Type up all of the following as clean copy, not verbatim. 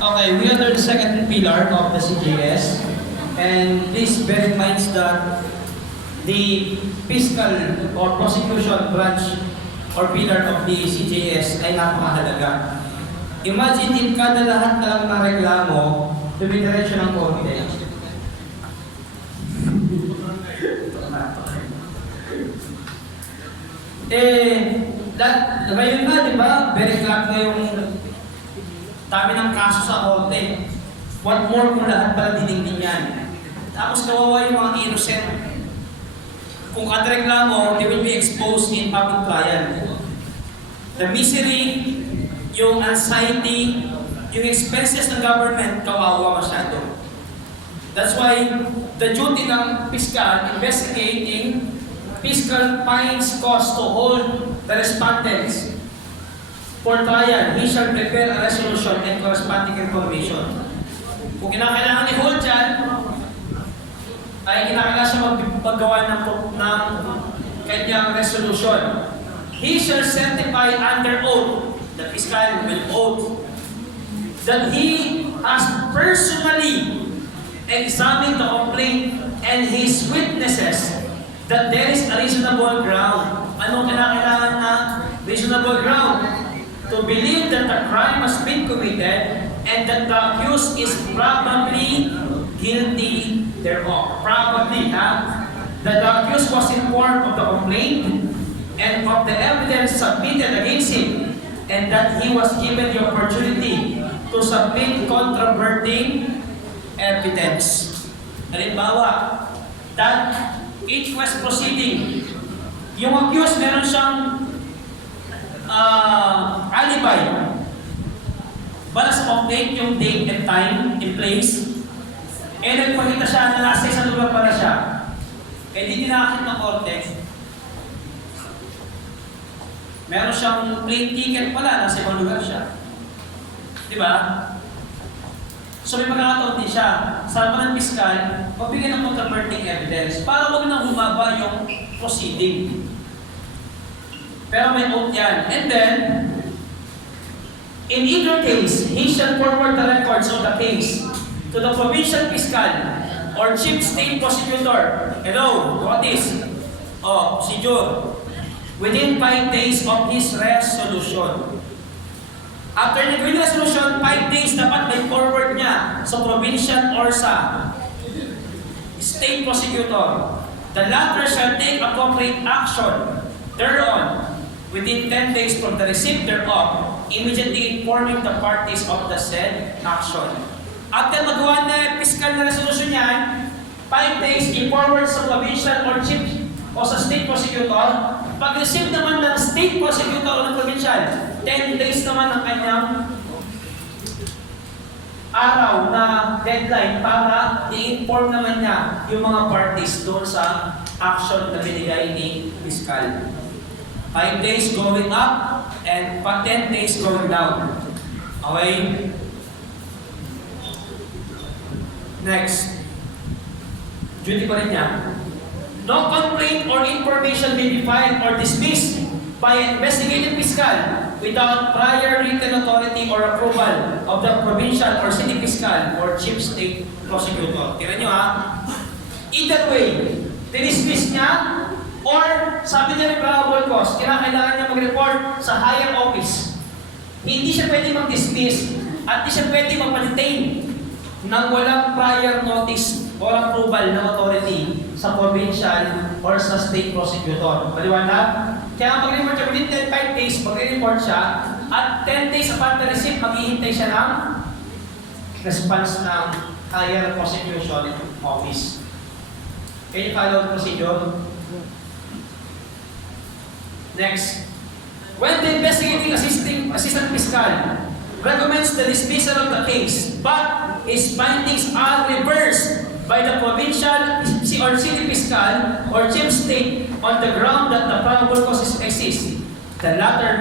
Okay, we are the second pillar of the CJS, and please bear in mind that the fiscal or prosecution branch or pillar of the CJS ay napakahalaga. Imagine if kada lahat na lang ng reklamo dumidiretso ng korte. Ngayon nga, di ba, very flat na yung dami ng kaso sa korte. What more kung lahat pala dinigdin yan? Tapos kawawa yung mga innocent. Kung kada reklamo, they will be exposed in public trial. The misery, yung anxiety, yung expenses ng government, kawawa masyado. That's why the duty ng fiscal investigating fiscal fines cost to hold the respondents for trial. He shall prepare a resolution and corresponding information. Kung kinakailangan ni hold dyan, ay kinakailangan siya magpagawa ng kanyang resolution. He shall certify under oath, the fiscal will oath, that he has personally examined the complaint and his witnesses, that there is a reasonable ground. Anong kinakailangan na reasonable ground? To believe that the crime has been committed and that the accused is probably guilty thereof. Probably, that the accused was informed of the complaint and of the evidence submitted against him, and that he was given the opportunity to submit controverting evidence. Halimbawa, that each was proceeding, yung accused meron siyang alibi. Bala sa complaint yung date and time and place. Nagpakita siya na nasa isang lugar pala siya. Di tinakit ng korte. Meron siyang plane ticket pala, nasa ibang lugar siya. Diba? So may pagkakataon din siya. Sa harapan ng piskal, magbigay ng controverting evidence para huwag nang bumaba yung proceeding. Pero may oath yan. And then, in either case, he shall forward the records of the case to the provincial fiscal or chief state prosecutor. Hello, what is? Procedure. Within 5 days of his resolution. After nagawin yung resolution, 5 days dapat may forward niya sa provincial or sa state prosecutor. The latter shall take appropriate action thereon within 10 days from the receipt thereof, immediately informing the parties of the said action. After magawa na fiscal na resolution yan, 5 days i-forward sa provincial or chief o sa state prosecutor. Pag-receive naman ng state prosecutor o ng provincial, 10 days naman ang kanyang araw na deadline para i-inform naman niya yung mga parties doon sa action na binigay ni fiscal. 5 days going up and 10 days going down. Okay? Next. Duty pa rin niya. No complaint or information may be filed or dismissed by an investigating fiscal without prior written authority or approval of the provincial or city fiscal or chief state prosecutor. Tingnan nyo Either way, dinismiss niya or sabi niya recoverable cause, kinakailangan niya mag-report sa higher office. Hindi siya pwede mag-dismiss at hindi siya pwede mag-detain nang walang prior notice or approval ng authority sa provincial or sa state prosecutor. Paliwanag? Kaya mag-report siya within 5 days, mag-report siya at 10 days upon the receipt, maghihintay siya ng response ng higher prosecution office. Can you follow the procedure? Next. When the investigating assistant fiscal recommends the dismissal of the case, but his findings are reversed by the provincial or city fiscal or chief state on the ground that the probable causes exist, the latter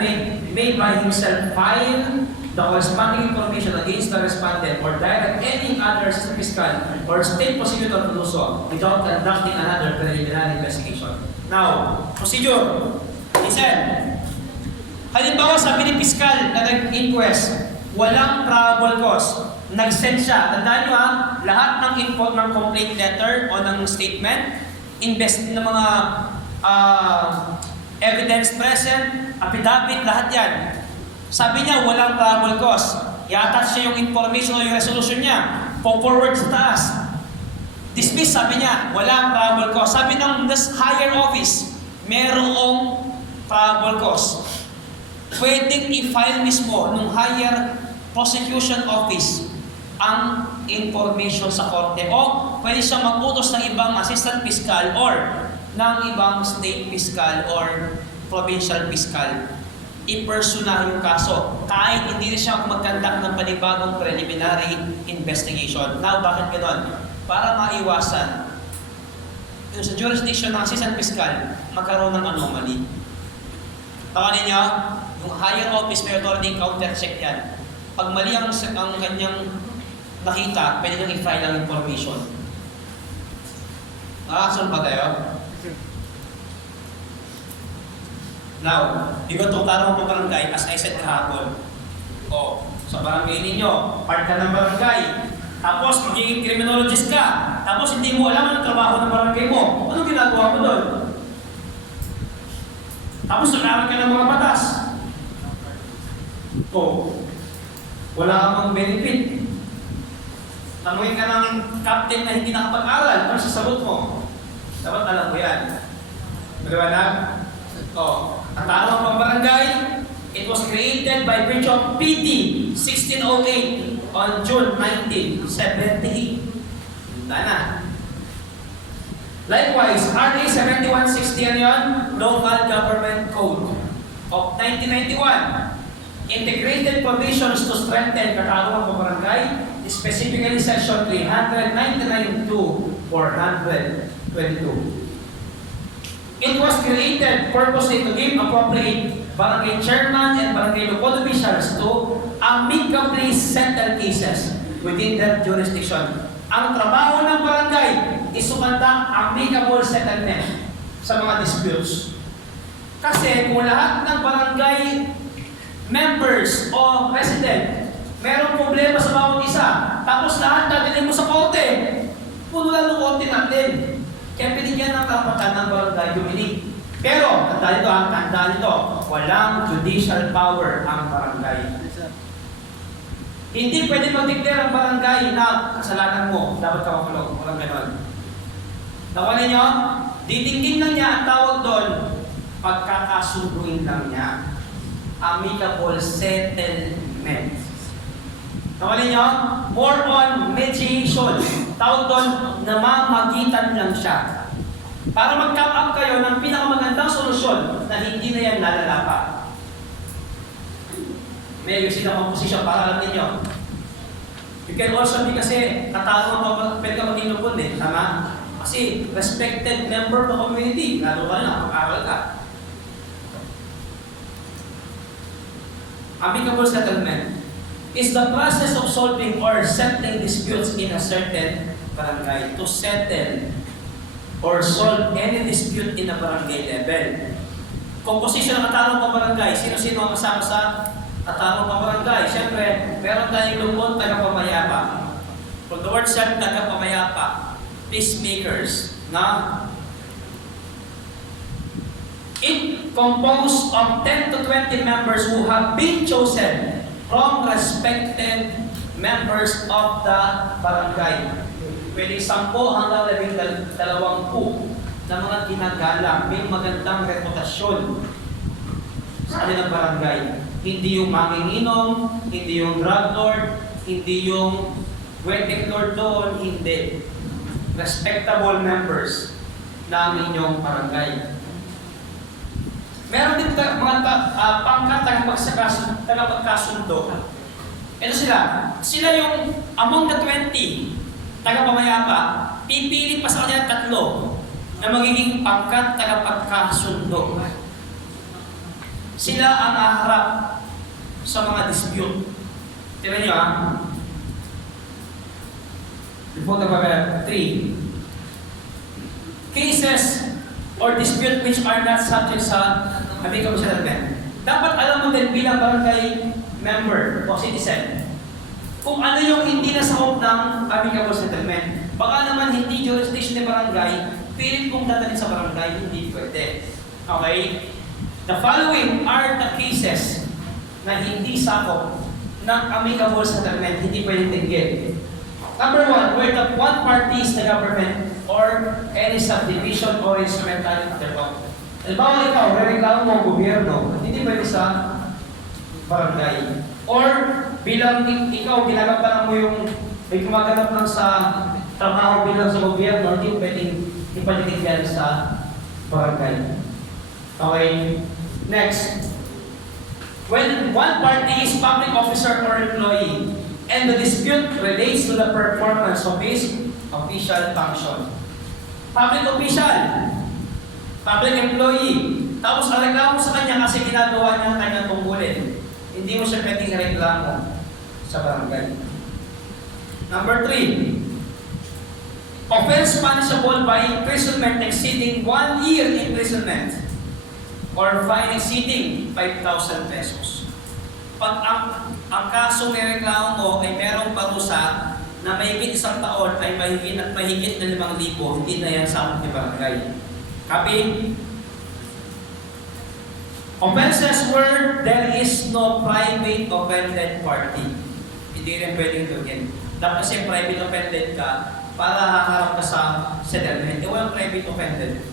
may by himself file the corresponding information against the respondent or direct any other assistant fiscal or state prosecutor to do so without conducting another preliminary investigation. Now, procedure. Listen. Halimbawa, sabi ni fiscal na nag-inquest Walang probable cause. Nag-send siya. Tandaan nyo ha, lahat ng complaint letter o ng statement, invest ng mga evidence present, affidavit, lahat yan. Sabi niya, walang probable cause. I-attach niya yung information o yung resolution niya. Forward sa taas. Dismiss, sabi niya, walang probable cause. Sabi ng higher office, merong probable cause. Pwedeng i-file mismo ng higher prosecution office ang information sa korte o pwede siya mag-utos ng ibang assistant fiscal or ng ibang state fiscal or provincial fiscal. I-personal yung kaso kahit hindi na siya mag-conduct ng panibagong preliminary investigation. Now, bakit gano'n? Para maiwasan yung sa jurisdiction ng assistant fiscal magkaroon ng anomaly. Tawanin niyo, yung higher office may authority counter-check yan. Pag mali ang kanyang nakita, pwede niyang i-file ang information. Nakakasunod ba tayo? Now, di ba itong tarong ng barangay, as I said kahapon, sa barangay ninyo, part ka ng barangay, tapos magiging criminologist ka, tapos hindi mo alam ang trabaho ng barangay mo, anong ginagawa mo doon? Tapos nag-aaral ka ng mga batas. Wala kang benefit. Tanungin ka ng captain na hindi nakapag-aral, ano sasagot mo? Dapat alam mo yan. Maliwanag? Ang tarong ng barangay, it was created by virtue of PD 1608 on June 1978. Na. Likewise, RA 7160 yan, Local Government Code of 1991. Integrated provisions to strengthen katarungan ng barangay, specifically section 399 to 422. It was created purposely to give appropriate barangay chairman and barangay local officials to amicably settle cases within their jurisdiction. Ang trabaho ng barangay is to conduct amicable settlement sa mga disputes. Kasi kung lahat ng barangay members o resident merong problema sa bawat isa, tapos lahat dadalhin mo sa korte, puno lang ng korte natin. Kaya pinigyan ng karapatan ng barangay duminig. Pero, tandaan ito, walang judicial power ang barangay. Hindi pwede mag-declare ang barangay na kasalanan mo, dapat ka makulong. Walang ganon. Tawanin nyo, ditingin lang niya ang tawag doon, pagkakasunduin lang niya. Amicable settlement. Tawanin nyo, more on mediation. Tawag doon, namamagitan lang siya. Para mag-come up kayo ng pinakamagandang solusyon na hindi na yan lalala pa. May ayusin akong posisyon para alam ninyo. You can also be kasi katarungan mo, pwede ka maging lupon tama? Kasi respected member of the community, lalo ka na, mag-aral ka. Amicable settlement is the process of solving or settling disputes in a certain barangay. To settle or solve any dispute in a barangay level. Composition ng katarong pabarangay, sino-sino ang kasama sa katarong pabarangay? Siyempre, meron tayong lupon, taga-pamayapa. From the word said, taga-pamayapa, peacemakers, na it composed of 10 to 20 members who have been chosen from respected members of the barangay. Pwedeng 10 hanggang 20 na mga ginagalang, may magandang reputasyon sa kanilang barangay. Hindi yung manginginom, hindi yung drug lord, hindi yung wedding lord doon, hindi. Respectable members ng inyong barangay. Meron din mga pangkat tagapagkasundo. Ito sila. Sila yung among the 20 tagapamayapa, pipili pa sa kanya 3 na magiging pangkat tagapagkasundo. Sila ang haharap sa mga dispute. Tignan nyo Report number 3. Cases or dispute which are not subject sa amicable settlement. Dapat alam mo din bilang barangay member o citizen. Kung ano yung hindi nasakop ng amicable settlement. Baka naman hindi jurisdiction ng barangay, pilit kong dadalhin sa barangay, hindi pwede. Okay? The following are the cases na hindi sakop ng amicable settlement, hindi pwede tinggil. Number one, where the one party is the government or any subdivision or instrumentality thereof. Halimbawa ikaw, rereklamo mo ang gobyerno, hindi pwede sa barangay. Or bilang ikaw, ginagampanan mo yung may gumaganap lang sa trabaho bilang sa gobyerno, hindi pwedeng ipanitigyan sa barangay. Okay? Next. When one party is public officer or employee, and the dispute relates to the performance of his official function. Public official, public employee, tapos ang reklamo sa kanya kasi ginagawa niya ang kanyang tungkulin. Hindi mo siya pwedeng reklamo sa barangay. Number 3, offense punishable by imprisonment exceeding 1 year imprisonment or fine exceeding 5,000 pesos. Pag ang kaso may reklamo mo ay merong parusa na mahigit 1 taon ay mahigit at mahigit na 5,000, hindi na yan sa ni barangay. Copy? Offenses where there is no private offended party. Hindi rin pwedeng gawin. Dapat kasi private offended ka para haharap ka sa settlement. Walang private offended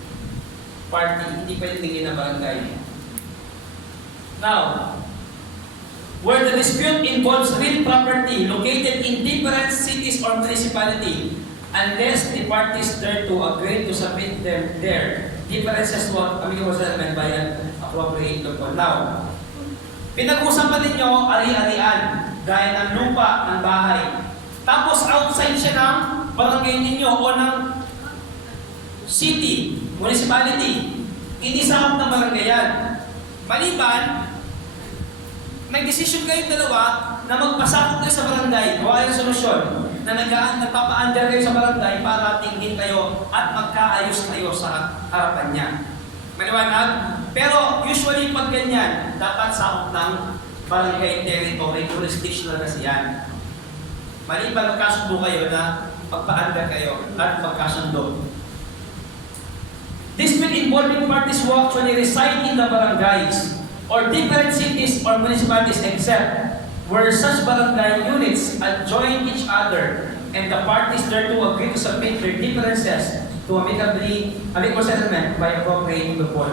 party, hindi pwedeng tingin na barangay. Now, where the dispute involves real property located in different cities or municipality, unless the parties thereto agree to submit them their differences to amicable settlement by an appropriate law. Now, pinag-usapan ninyo ari-arian gaya ng lupa, ng bahay. Tapos outside siya ng barangay ninyo o ng city, municipality. Hindi sakop ng barangay yan. Maliban, may decision kayong dalawa na magpasakot kayo sa barangay, gawa yung solusyon na nagpapa-under kayo sa barangay para tingin kayo at magkaayos kayo sa harapan niya. Maliwanag? Pero usually pag ganyan, dapat sakot ng barangay territory, jurisdictional kasi yan. Maliban magkasundo kayo na magpa-under kayo at magkasundo. Dispute involving parties who actually reside in the barangays or different cities or municipalities except where such barangay units adjoin each other and the parties thereto agree to submit their differences to amicable settlement by appropriate law.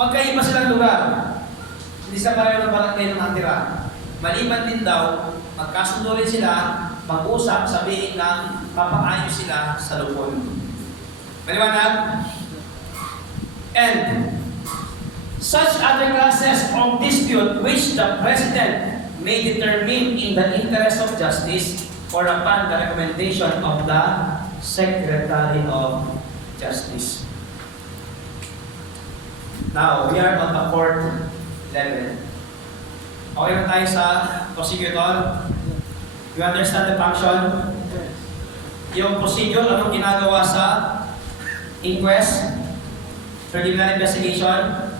Magkaiba silang lugar. Hindi sa pareho ng barangay ng natira. Maliban din daw, magkasundo rin sila, mag-usap, sabihin na papaayos sila sa lupon. Maliwanag? And such other classes of dispute which the President may determine in the interest of justice or upon the recommendation of the Secretary of Justice. Now, we are on the 4th level. Okay na tayo sa prosecutor. You understand the function? Yung procedure, anong ginagawa sa inquest, preliminary investigation,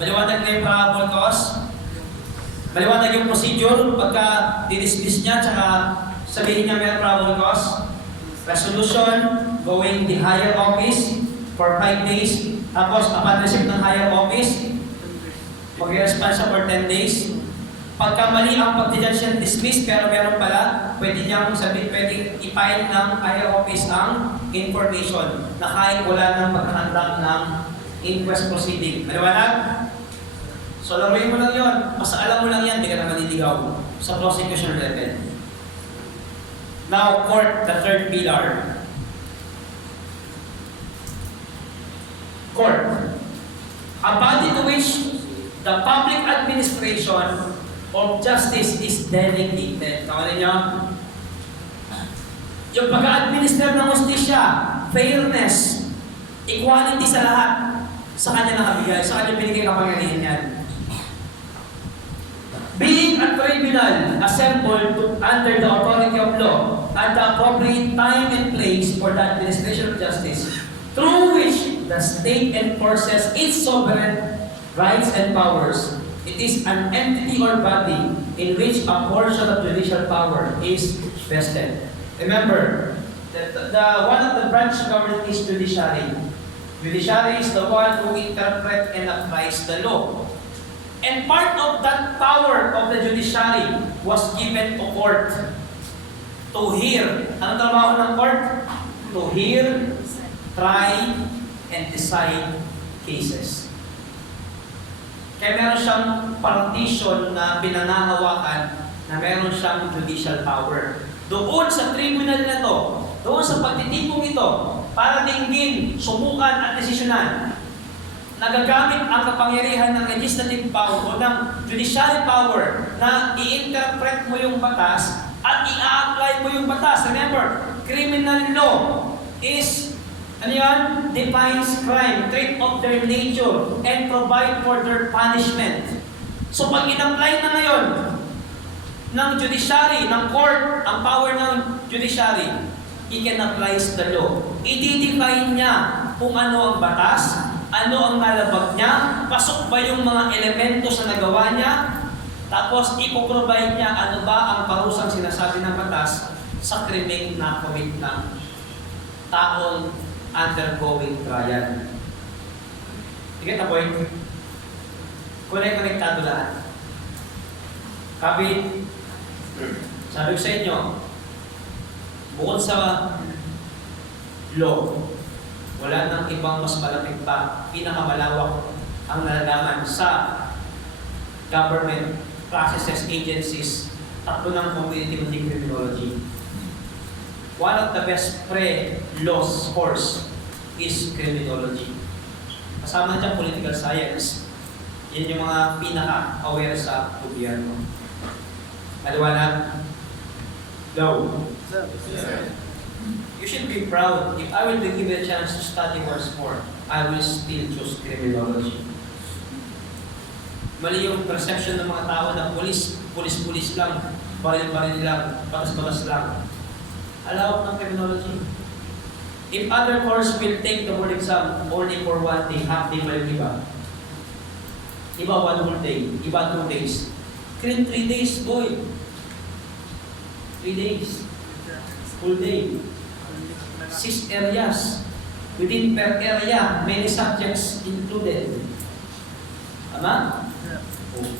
maliwanag na yung probable cause, maliwanag yung procedure, pagka didismiss niya, tsaka sabihin niya may probable cause, resolution, going the higher office for 5 days, tapos upon receipt ng higher office, mag-respond siya for 10 days. Pagka mali ang pag-judge dismiss, pero meron pala, pwede niyang sabihin, pwede i-file ng higher office ang information na kahit wala nang pagkakandak ng inquest proceeding. Maliwanag? So, laruin mo lang yun. Basta alam mo lang yan, hindi ka na maliligaw sa prosecution level. Now, court, the third pillar. Court. A body to which the public administration of justice is delegated. Kawalan niyo? Yung pag-administer ng justisya, fairness, equality sa lahat, sa kanya nakabigay, sa kanya binigay kapangyarihan yan. Being a tribunal assembled under the authority of law at the appropriate time and place for the administration of justice, through which the state enforces its sovereign rights and powers, It is an entity or body in which a portion of judicial power is vested. Remember, one of the branch of government is judiciary. Judiciary is the one who interprets and applies the law. And part of that power of the judiciary was given to court. To hear. Ano trabaho ng court? To hear, try, and decide cases. Kaya meron siyang partition na pinangahawakan na meron siyang judicial power. Doon sa tribunal na to, doon sa pagtitipong ito, para dinggin, subukan at desisyonan, nagagamit ang kapangyarihan ng legislative power o ng judiciary power na i-interpret mo yung batas at i-apply mo yung batas. Remember, criminal law is defines crime, trait of their nature, and provide for their punishment. So pag in-apply na ngayon ng judiciary, ng court, ang power ng judiciary, he can apply the law. I-define niya kung ano ang batas, ano ang nalabag niya, pasok ba yung mga elemento sa nagawa niya, tapos ipoprovide niya ano ba ang parusang sinasabi ng batas sa krimeng na commit ng taong undergoing trial. You get the point? Konektado lahat. Sabi ko sa inyo, bukod sa law, wala nang ibang mas malapit pa, pinakamalawak ang nalalaman sa government processes, agencies, tatlo ng community of criminology. One of the best pre-laws course is criminology. Kasama dyan political science. Yan yung mga pinaka-aware sa gobyerno. Maliwanag? Go. You should be proud. If I will be given a chance to study once more, I will still choose criminology. Mali yung perception ng mga tao na pulis lang, baril-baril lang, batas-batas lang. Alawak ng criminology. If other course will take the board exam only for one day, half day pa yung iba. Iba 1 whole day, iba 2 days. Crim 3 days, boy. 3 days. Full day. 6 areas. Within per area, many subjects included. Tama? Oh.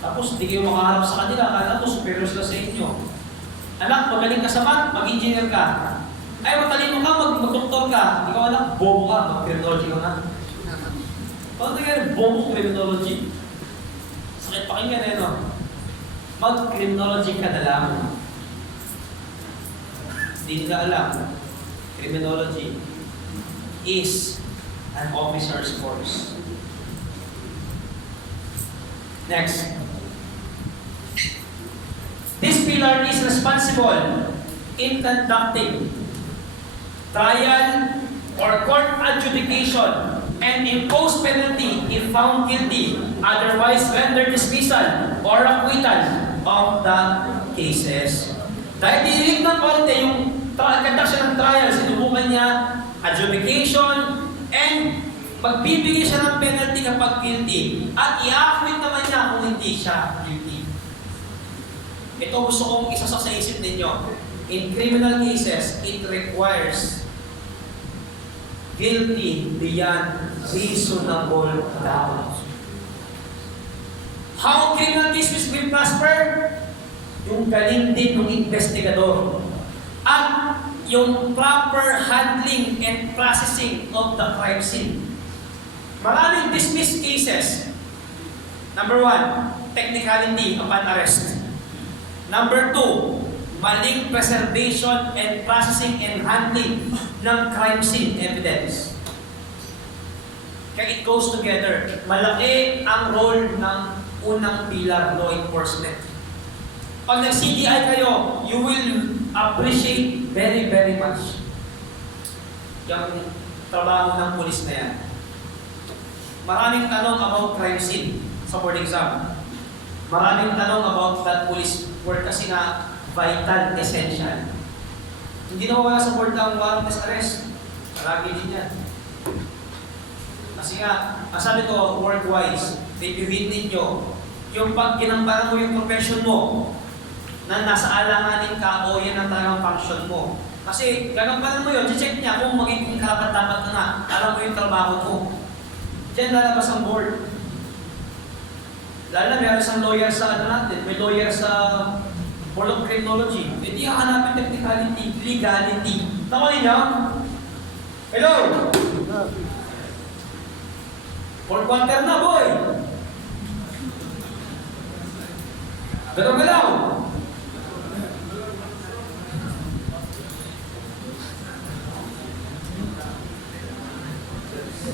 Tapos, hindi kayo makaharap sa kanila. Kala ko, superior sila sa inyo. Anak, magaling ka sa math, mag-engineer ka. Ay, matalino ka, mag-doktor ka. Ikaw anak, bobo ka, mag-criminology ka na. Paano nangyari, bobo criminology? Sakit pakinggan eh, no? Mag-criminology ka na lang. Hindi nila alam. Criminology is an officer's course. Next. This pillar is responsible in conducting trial or court adjudication and impose penalty if found guilty, otherwise render dismissal or acquittal of the cases. Dahil dinilig ng korte yung conduction ng trial, sinubukan niya adjudication and magbibigay siya ng penalty kapag guilty at i-acquit naman niya kung hindi siya guilty. Ito gusto kong isasak sa isip ninyo. In criminal cases, it requires guilty beyond reasonable doubt. How criminal cases will prosper? Yung galing din ng investigador at yung proper handling and processing of the crime scene. Maraming dismissed cases. Number 1, technicality upon arrest. Number 2, maling preservation and processing and handling ng crime scene evidence. Kaya it goes together. Malaki ang role ng unang pilar, law enforcement. Pag nag-CDI kayo, you will appreciate very, very much yung trabaho ng pulis na yan. Maraming tanong about crime scene sa board exam. Maraming tanong about that police work kasi na vital, essential. Hindi na wala sa board ang warrantless arrest. Marami din yan. Kasi nga, ang sabi ko, work-wise, reviewin ninyo, yung pag kinamparan mo yung profession mo, na nasa alanganin ka o yan ang talagang function mo. Kasi gagamparan mo yun, check niya kung magiging karapat-dapat ka na, alam mo yung trabaho mo. Diyan lalabas ang board. Lalo na meron isang lawyer sa ano natin, may lawyer sa Board of Criminology. Hindi ang hanapin technicality, legality. Tama niyo? Hello? Fourth quarter na, boy! Galaw-galaw!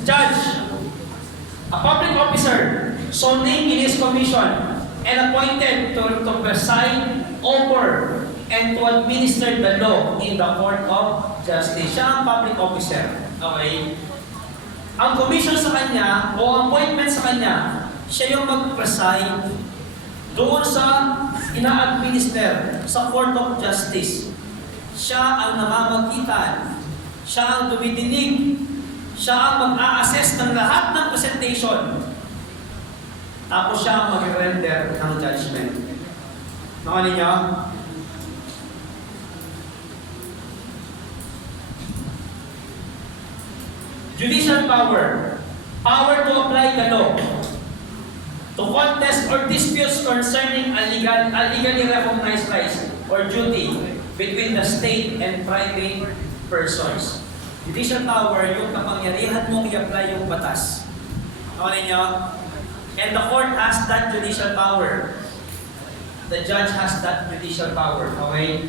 Judge, a public officer, so named in his commission and appointed to preside over and to administer the law in the court of justice. Siya ang public officer. Okay? Ang commission sa kanya o appointment sa kanya, siya yung mag-preside doon sa ina-administer sa court of justice. Siya ang namamagitan. Siya ang dumidinig. Siya ang mag-a-assess ng lahat ng presentation. Tapos siya ang mag-render ng judgment. Nakuha ninyo? Judicial power. Power to apply the law. To contest or disputes concerning a legally recognized rights or duty between the state and private persons. Judicial power, yung kapangyarihan mong i-apply yung batas. Nakuha ninyo? And the court has that judicial power. The judge has that judicial power. Okay?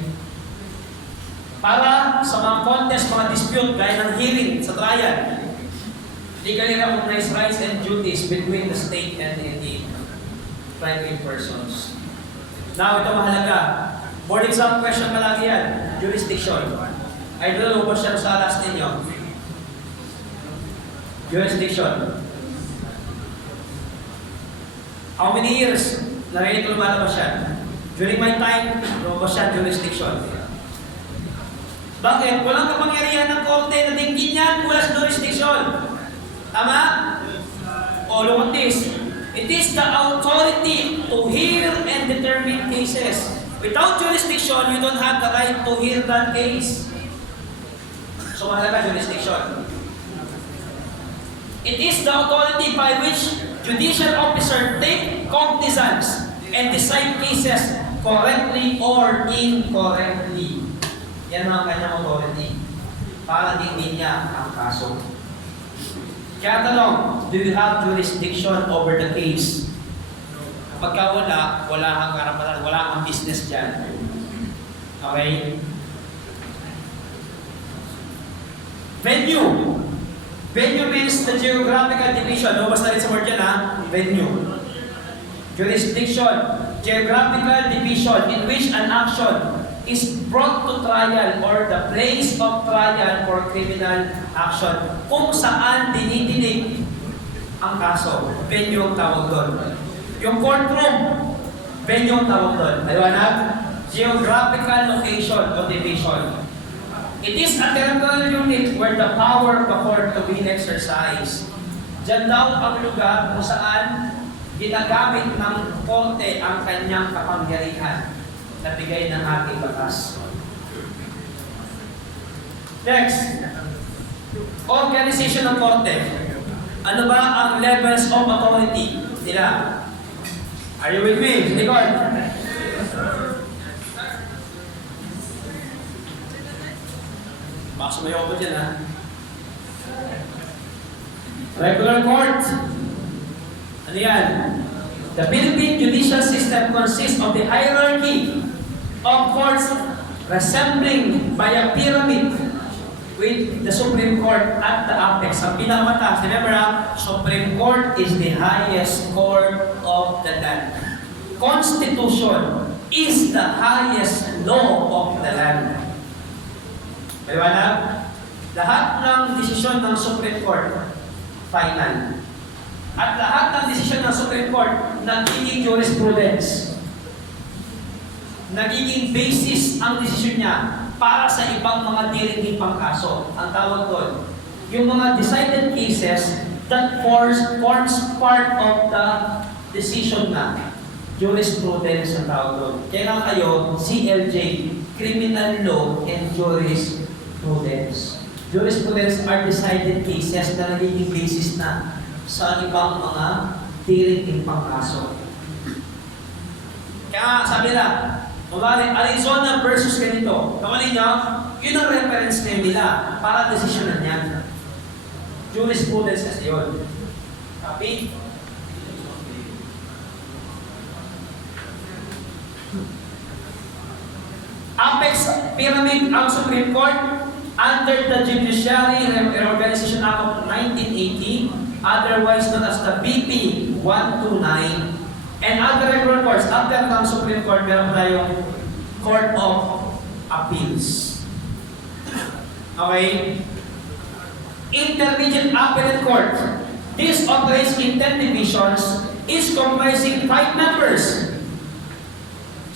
Para sa mga contest, mga dispute, gaya ng hearing sa trial, legally recognized rights and duties between the state and the private persons. Now, ito mahalaga. Board exam question palagi yan. Jurisdiction. I don't know kung siya sa last ninyo. Jurisdiction. How many years narinig ko lumalabas siya? During my time, lumabas siya jurisdiction. Bakit? Walang kapangyarihan ng korte na dinggin yan mula sa jurisdiction. Tama? O look at this. It is the authority to hear and determine cases. Without jurisdiction, you don't have the right to hear that case. So, mahalaga jurisdiction. It is the authority by which judicial officer take cognizance and decide cases correctly or incorrectly. Yan ang kanyang authority. Para din niya ang kaso. Kaya tanong, do you have jurisdiction over the case? Pagka wala, wala kang karapatan, wala kang business dyan. Okay? Venue. Venue means the geographical division. Lumabas na rin sa word yan, ha? Venue. Jurisdiction. Geographical division in which an action is brought to trial or the place of trial for criminal action. Kung saan dinidinig ang kaso. Venue ang tawag doon. Yung courtroom, venue ang tawag doon. Maliwanag? Geographical location o division. It is a territorial unit where the power of the court to be exercised. Diyan daw ang lugar kung saan ginagamit ng korte ang kanyang kapangyarihan na bigay ng ating batas. Next, organization ng korte. Ano ba ang levels of authority nila? Are you with me? Likod. Baka sumayaw ko dyan, ha? Regular court. Ano yan? The Philippine judicial system consists of the hierarchy of courts resembling by a pyramid with the Supreme Court at the apex. Ang pinakamataas, remember Supreme Court is the highest court of the land. Constitution is the highest law of the land. Maliwanag? Lahat ng desisyon ng Supreme Court, final. At lahat ng desisyon ng Supreme Court, nagiging jurisprudence. Nagiging basis ang desisyon niya para sa ibang mga diringing pangkaso. Ang tawag doon, yung mga decided cases, that forms part of the decision na. Jurisprudence ang tawag doon. Kaya nga kayo, CLJ, Criminal Law and Jurisprudence. Jurisprudence are decided cases na nagiging basis na sa ibang mga tiring pangkaso. Kaya sabi na, Arizona versus ganito. Kamalin nyo, yun ang reference name nila para desisyonan yan. Jurisprudence kasi yun. Copy? Apex pyramid ang Supreme Court under the Judiciary Reorganization Act of 1980, otherwise known as the BP 129, and other regular courts. After ng Supreme Court, meron tayong Court of Appeals. Okay? Intermediate Appellate Court. This operates in 10 divisions, is comprising 5 members.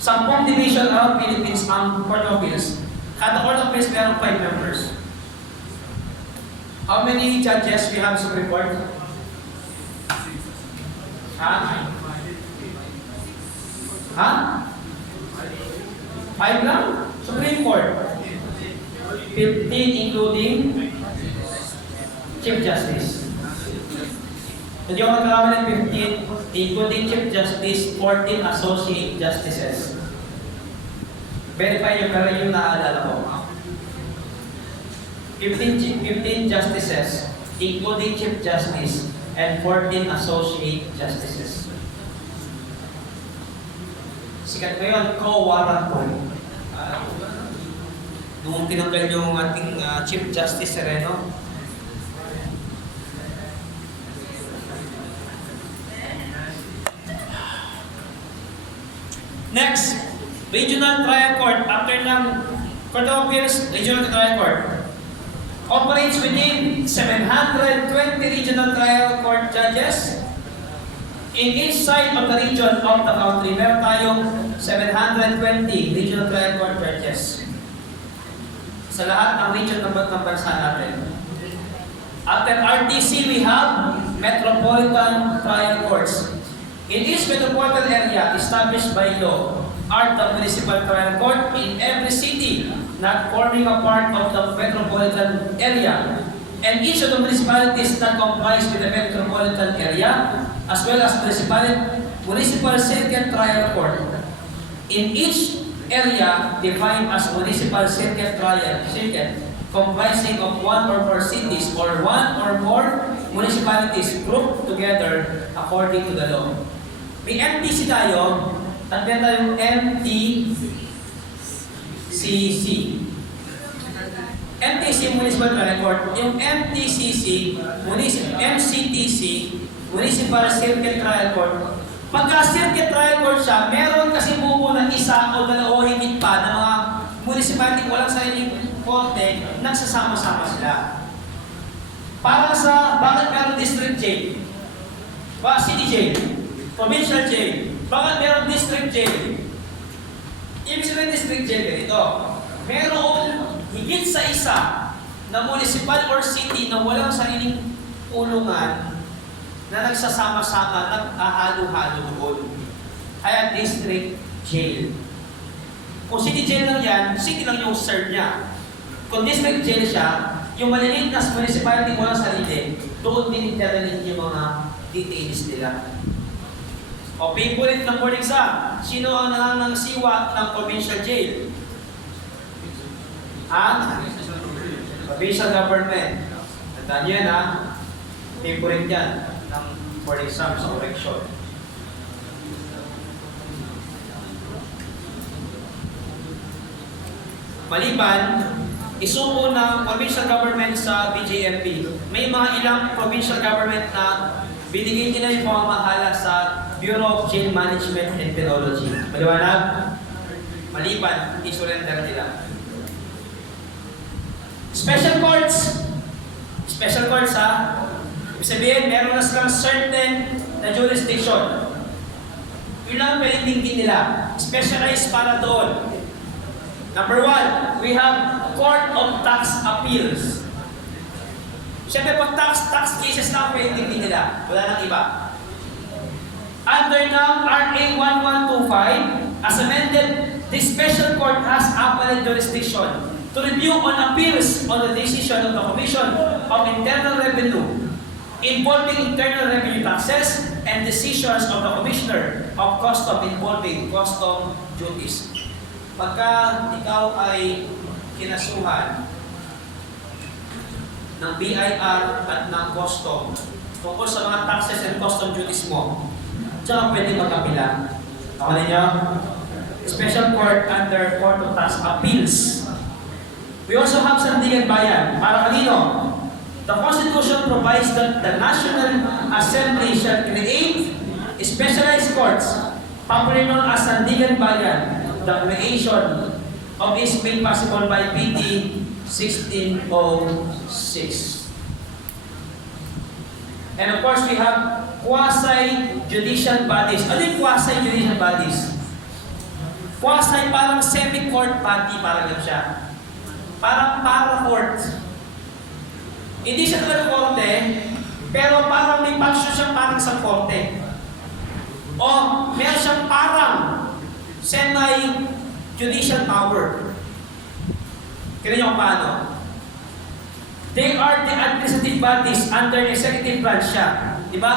10 division around Philippines ang Court of Appeals. Kada Court of Appeals meron 5 members. How many judges we have Supreme Court? Ha? Ha? 5 lang? Supreme Court. 15 including Chief Justice. Hindi ako nagkakaroon ng 15 including Chief Justice, 14 Associate Justices. Verify nyo pero yung naaalala ko. 15 Justices including Chief Justice and 14 Associate Justices. Sikat ko yun, co-warrantor. Nung tinanggal yung ating Chief Justice Sereno, next, Regional Trial Court. After ng Court of Appeals, Regional Trial Court operates within 720 Regional Trial Court judges. In each side of the region of the country, meron tayong 720 Regional Trial Court judges. Sa lahat ng region ng bansa natin. After RTC, we have Metropolitan Trial Courts. In each metropolitan area established by law are the municipal trial court in every city not forming a part of the metropolitan area, and each of the municipalities that comprise with the metropolitan area, as well as municipal circuit trial court. In each area defined as municipal circuit trial circuit, comprising of one or more cities or one or more municipalities grouped together according to the law. May MTC tayo, at meron tayong MTCC. MTC Municipal Trial Court, yung MTCC, MCTC, Municipal Circuit Trial Court. Pagka Circuit Trial Court siya, meron kasi buo na isa o dalawa o higit pa na mga municipality walang sariling korte, nagsasama-sama sila. Para sa, bakit meron district jail? City jail? Provincial jail? Bakit meron district jail? Ibig sabihin district jail ganito. Merong higit sa isa na municipal or city na walang sariling ulungan na nagsasama-sama, nag-ahalo-halo doon. Kaya district jail. Kung city jail lang yan, city lang yung serve niya. Kung district jail siya, yung maliliit na municipality walang sarili, doon din internet yung mga details nila. O favorite ng board exam, sino ang nanganangsiwa ng provincial jail? Provincial government. Tandaan nyo yan favorite yan ng board exam sa correction. Maliban, isuko ng provincial government sa BJMP. May mga ilang provincial government na binigay nila yung pamamahala sa Bureau of Jail Management and Criminology. Maliwanag? Maliban, isurrender nila. Special courts. Special courts ibig sabihin, meron na silang certain na jurisdiction. Yun lang pwedeng din nila. Specialized para doon. Number 1, we have Court of Tax Appeals. Siyempre, pag tax cases na pwede din nila. Wala nang iba. Under now, RA 1125, as amended, the special court has appellate jurisdiction to review on appeals on the decision of the Commission of Internal Revenue involving internal revenue taxes and decisions of the Commissioner of Custom involving custom duties. Pagka ikaw ay kinasuhan ng BIR at ng custom tungkol sa mga taxes and custom duties mo, tsaka pwede mag-apila. Ako ninyo? Special Court under Court of Tax Appeals. We also have Sandigan Bayan. Para kanino? The Constitution provides that the National Assembly shall create specialized courts, popularly known as Sandigan Bayan. The creation of is made possible by PT 1606. And of course, we have quasi-judicial bodies. Ano yung quasi-judicial bodies? Quasi parang semi-court body, parang yan siya. Parang para-court. Hindi siya talaga korte, pero parang may function siyang parang sa korte. O meron siyang parang semi-judicial power. Kaya niyo kung paano? They are the administrative bodies under executive branch siya. Diba?